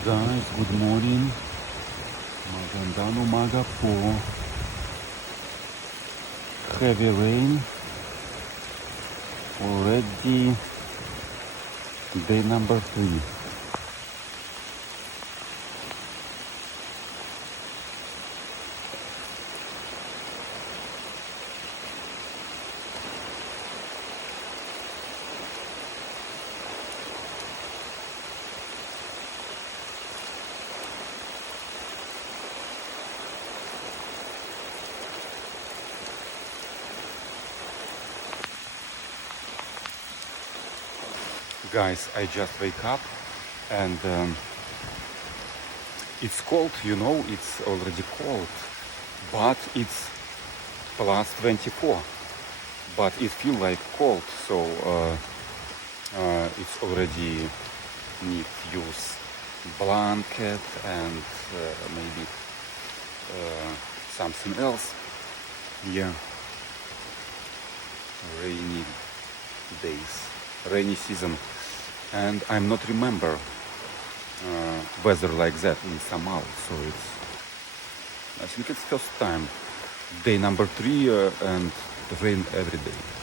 Guys, good morning. Magandang umaga po. Heavy rain. Already day number 3. Guys, I just wake up and it's cold, it's already cold, but it's plus 24, but it feels like cold, so it's already need use blanket and maybe something else. Yeah, rainy days, rainy season. And I'm not remember weather like that in Samal, so I think it's first time, day number 3 and rain every day.